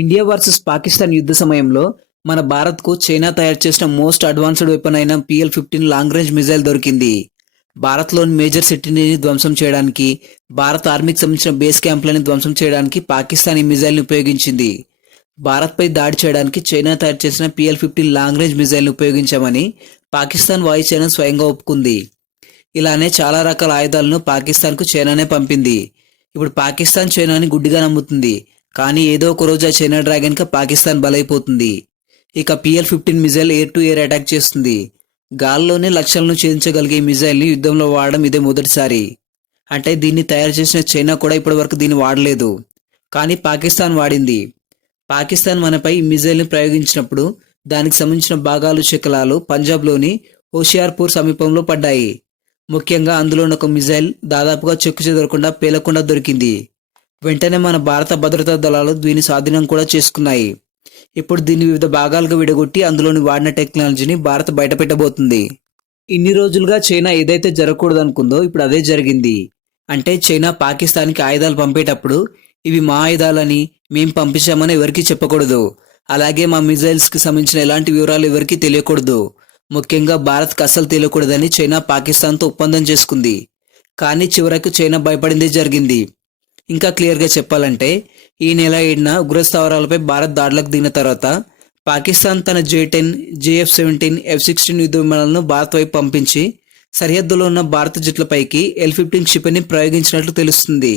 India versus Pakistan యుద్ధ సమయంలో మన భారత్కు చైనా తయారు చేసిన మోస్ట్ అడ్వాన్స్డ్ వెపన్ అయిన PL fifteen long range missile దొరికింది. భారత్లోని మేజర్ సిటీని ధ్వంసం చేయడానికి భారత్ ఆర్మీకి సంబంధించిన బేస్ క్యాంపులను ధ్వంసం చేయడానికి పాకిస్తాన్ ఈ మిజైల్ని ఉపయోగించింది. భారత్పై దాడి చేయడానికి చైనా తయారు చేసిన పిఎల్ ఫిఫ్టీన్ లాంగ్ రేంజ్ మిజైల్ని ఉపయోగించామని పాకిస్తాన్ వాయుసేన స్వయంగా ఒప్పుకుంది. ఇలానే చాలా రకాల ఆయుధాలను పాకిస్తాన్కు చైనానే పంపింది. ఇప్పుడు పాకిస్తాన్ చైనాని గుడ్డిగా నమ్ముతుంది. కానీ ఏదో ఒక రోజు ఆ చైనా డ్రాగన్కి పాకిస్తాన్ బలైపోతుంది. ఇక PL fifteen missile air to air attack చేస్తుంది. గాల్లోనే లక్ష్యాలను ఛేదించగలిగే ఈ మిజైల్ని యుద్ధంలో వాడడం ఇదే మొదటిసారి. అంటే దీన్ని తయారు చేసిన చైనా కూడా ఇప్పటివరకు దీన్ని వాడలేదు. కానీ పాకిస్తాన్ వాడింది. పాకిస్తాన్ మనపై ఈ మిజైల్ని ప్రయోగించినప్పుడు దానికి సంబంధించిన భాగాలు శకలాలు పంజాబ్లోని హోషియార్పూర్ సమీపంలో పడ్డాయి. ముఖ్యంగా అందులోని ఒక మిజైల్ దాదాపుగా చెక్కు చెదరకుండా పేలకుండా దొరికింది. వెంటనే మన భారత భద్రతా దళాలు దీని స్వాధీనం కూడా చేసుకున్నాయి. ఇప్పుడు దీన్ని వివిధ భాగాలుగా విడగొట్టి అందులోని వాడిన టెక్నాలజీని భారత్ బయటపెట్టబోతుంది. ఇన్ని రోజులుగా చైనా ఏదైతే జరగకూడదు అనుకుందో ఇప్పుడు అదే జరిగింది. అంటే చైనా పాకిస్తాన్కి ఆయుధాలు పంపేటప్పుడు ఇవి మా ఆయుధాలని మేం పంపించామని ఎవరికీ చెప్పకూడదు. అలాగే మా మిజైల్స్కి సంబంధించిన ఎలాంటి వివరాలు ఎవరికీ తెలియకూడదు. ముఖ్యంగా భారత్కి అస్సలు తెలియకూడదని చైనా పాకిస్తాన్తో ఒప్పందం చేసుకుంది. కానీ చివరకు చైనా భయపడిందే జరిగింది. ఇంకా క్లియర్గా చెప్పాలంటే ఈ నెల ఏడున ఉగ్రస్థావరాలపై భారత్ దాడులకు దిగిన తర్వాత పాకిస్తాన్ తన J ten JF seventeen F sixteen యుద్ధ విమానాలను భారత్ వైపు పంపించి సరిహద్దులో ఉన్న భారత జట్లపైకి ఎల్ ఫిఫ్టీన్ క్షిపణిని ప్రయోగించినట్లు తెలుస్తుంది.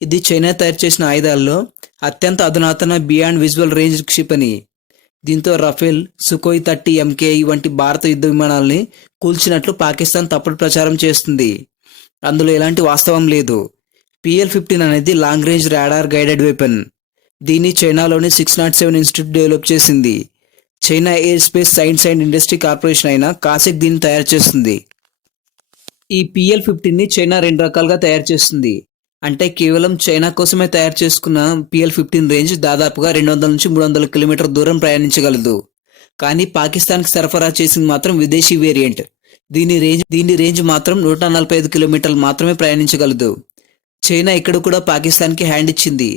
ఇది చైనా తయారు చేసిన ఆయుధాల్లో అత్యంత అధునాతన బియాండ్ విజువల్ రేంజ్ క్షిపణి. దీంతో రఫేల్ సుకోయ్ థర్టీ ఎంకేఐ వంటి భారత యుద్ధ విమానాల్ని కూల్చినట్లు పాకిస్తాన్ తప్పుడు ప్రచారం చేస్తుంది. అందులో ఎలాంటి వాస్తవం లేదు. పిఎల్ ఫిఫ్టీన్ అనేది long range radar guided weapon దీన్ని చైనాలోని six nought seven institute develop చేసింది. China aerospace science and industry corporation అయిన కాసిక్ దీన్ని తయారు చేస్తుంది. ఈ పిఎల్ ఫిఫ్టీన్ని చైనా రెండు రకాలుగా తయారు చేస్తుంది. అంటే కేవలం చైనా కోసమే తయారు చేసుకున్న పిఎల్ ఫిఫ్టీన్ రేంజ్ దాదాపుగా రెండు వందల నుంచి మూడు వందల కిలోమీటర్ దూరం ప్రయాణించగలదు. కానీ పాకిస్తాన్కి సరఫరా చేసింది మాత్రం విదేశీ వేరియంట్ దీని రేంజ్ దీని రేంజ్ మాత్రం నూట నలభై ఐదు కిలోమీటర్లు మాత్రమే ప్రయాణించగలదు. చైనా ఇక్కడ కూడా పాకిస్తాన్కి హ్యాండ్ ఇచ్చింది.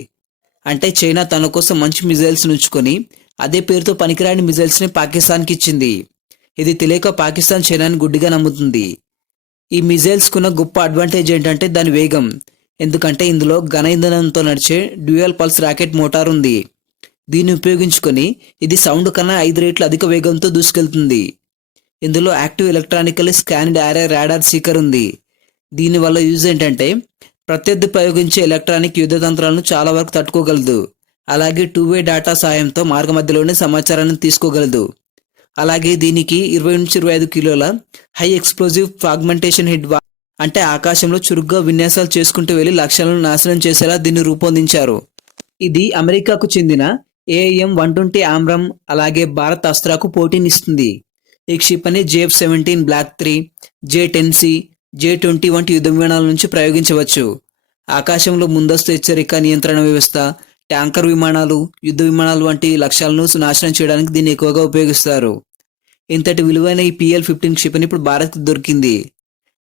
అంటే చైనా తన కోసం మంచి మిజైల్స్ ఉంచుకొని అదే పేరుతో పనికిరాని మిజైల్స్ని పాకిస్తాన్కి ఇచ్చింది. ఇది తెలియక పాకిస్తాన్ చైనాని గుడ్డిగా నమ్ముతుంది. ఈ మిజైల్స్కున్న గొప్ప అడ్వాంటేజ్ ఏంటంటే దాని వేగం. ఎందుకంటే ఇందులో ఘన ఇంధనంతో నడిచే డ్యూయల్ పల్స్ రాకెట్ మోటార్ ఉంది. దీన్ని ఉపయోగించుకొని ఇది సౌండ్ కన్నా ఐదు రేట్లు అధిక వేగంతో దూసుకెళ్తుంది. ఇందులో active electronically scanned array radar seeker ఉంది. దీనివల్ల యూజ్ ఏంటంటే ప్రత్యర్థి ప్రయోగించే ఎలక్ట్రానిక్ యుద్ధ తంత్రాలను చాలా వరకు తట్టుకోగలదు. అలాగే టూ వే డేటా సాయంతో మార్గ మధ్యలోనే సమాచారాన్ని తీసుకోగలదు. అలాగే దీనికి ఇరవై నుంచి ఇరవై ఐదు కిలోల హై ఎక్స్ప్లోజివ్ ఫ్రాగ్మెంటేషన్ హెడ్ అంటే ఆకాశంలో చురుగ్గా విన్యాసాలు చేసుకుంటూ వెళ్ళి లక్ష్యాలను నాశనం చేసేలా దీన్ని రూపొందించారు. ఇది అమెరికాకు చెందిన ఏఎం వన్ ట్వంటీ ఆమ్రమ్ అలాగే భారత్ అస్త్రాకు పోటీనిస్తుంది. ఈ క్షిపణి JF seventeen block three J ten C J twenty వంటి యుద్ధ విమానాల నుంచి ప్రయోగించవచ్చు. ఆకాశంలో ముందస్తు హెచ్చరిక నియంత్రణ వ్యవస్థ ట్యాంకర్ విమానాలు యుద్ధ విమానాలు వంటి లక్ష్యాలను నాశనం చేయడానికి దీన్ని ఎక్కువగా ఉపయోగిస్తారు. ఇంతటి విలువైన ఈ పిఎల్ ఫిఫ్టీన్ క్షిపణి ఇప్పుడు భారత్ దొరికింది.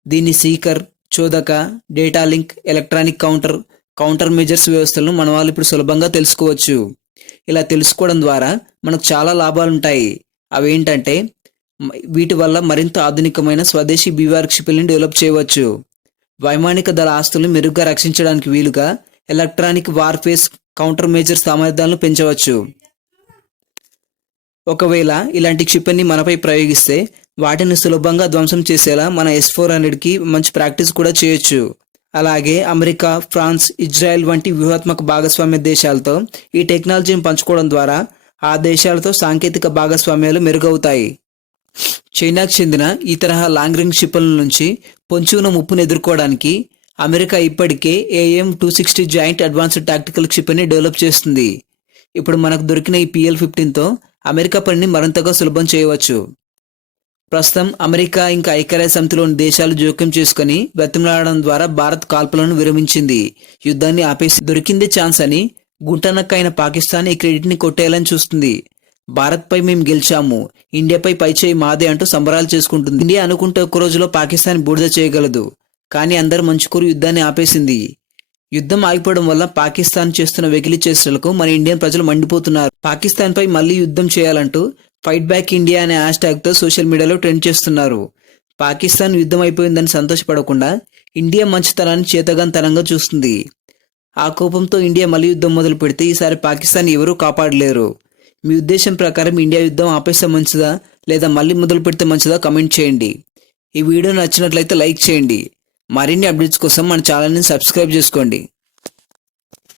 దీన్ని seeker చోదక data link electronic counter countermeasures వ్యవస్థలను మన వాళ్ళు ఇప్పుడు సులభంగా తెలుసుకోవచ్చు. ఇలా తెలుసుకోవడం ద్వారా మనకు చాలా లాభాలుంటాయి. అవి ఏంటంటే వీటి వల్ల మరింత ఆధునికమైన స్వదేశీ బీవార్ క్షిపణిని డెవలప్ చేయవచ్చు. వైమానిక దళ ఆస్తులను మెరుగ్గా రక్షించడానికి వీలుగా ఎలక్ట్రానిక్ వార్ఫేస్ కౌంటర్ మేజర్ సామర్థ్యాలను పెంచవచ్చు. ఒకవేళ ఇలాంటి క్షిపణిని మనపై ప్రయోగిస్తే వాటిని సులభంగా ధ్వంసం చేసేలా మన ఎస్ ఫోర్ హండ్రెడ్కి మంచి ప్రాక్టీస్ కూడా చేయొచ్చు. అలాగే అమెరికా ఫ్రాన్స్ ఇజ్రాయెల్ వంటి వ్యూహాత్మక భాగస్వామ్య దేశాలతో ఈ టెక్నాలజీని పంచుకోవడం ద్వారా ఆ దేశాలతో సాంకేతిక భాగస్వామ్యాలు మెరుగవుతాయి. చైనాకు చెందిన ఈ తరహా లాంగ్ రేంజ్ క్షిపణుల నుంచి పొంచి ఉన్న ముప్పును ఎదుర్కోవడానికి అమెరికా ఇప్పటికే AM two sixty joint advanced tactical క్షిపణి డెవలప్ చేస్తుంది. ఇప్పుడు మనకు దొరికిన ఈ పిఎల్ ఫిఫ్టీన్తో అమెరికా పనిని మరింతగా సులభం చేయవచ్చు. ప్రస్తుతం అమెరికా ఇంకా ఐక్యరాజ్య సమితిలోని దేశాలు జోక్యం చేసుకుని బతిమలాడడం ద్వారా భారత్ కాల్పులను విరమించింది. యుద్ధాన్ని ఆపేసి దొరికింది ఛాన్స్ అని గుంటనక్కైన పాకిస్తాన్ ఈ క్రెడిట్ని కొట్టేయాలని చూస్తుంది. భారత్పై మేము గెలిచాము. ఇండియాపై పైచేయి మాదే అంటూ సంబరాలు చేసుకుంటుంది. ఇండియా అనుకుంటే ఒక్క రోజులో పాకిస్తాన్ బూడిద చేయగలదు. కానీ అందరు మంచుకూరు యుద్ధాన్ని ఆపేసింది. యుద్ధం ఆగిపోవడం వల్ల పాకిస్తాన్ చేస్తున్న వెకిలి చేష్టలకు మన ఇండియన్ ప్రజలు మండిపోతున్నారు. పాకిస్తాన్పై మళ్ళీ యుద్ధం చేయాలంటూ ఫైట్ బ్యాక్ ఇండియా అనే హ్యాష్ ట్యాగ్తో సోషల్ మీడియాలో ట్రెండ్ చేస్తున్నారు. పాకిస్తాన్ యుద్ధం అయిపోయిందని సంతోషపడకుండా ఇండియా మంచితనాన్ని చేతగాంతనంగా చూస్తుంది. ఆ కోపంతో ఇండియా మళ్ళీ యుద్ధం మొదలు పెడితే ఈసారి పాకిస్తాన్ ఎవరూ కాపాడలేరు. మీ ఉద్దేశం ప్రకారం ఇండియా యుద్ధం ఆపేస్తే మంచిదా? లేదా మళ్ళీ మొదలు పెడితే మంచిదా? కమెంట్ చేయండి. ఈ వీడియో నచ్చినట్లయితే లైక్ చేయండి. మరిన్ని అప్డేట్స్ కోసం మన ఛానల్ని సబ్స్క్రైబ్ చేసుకోండి.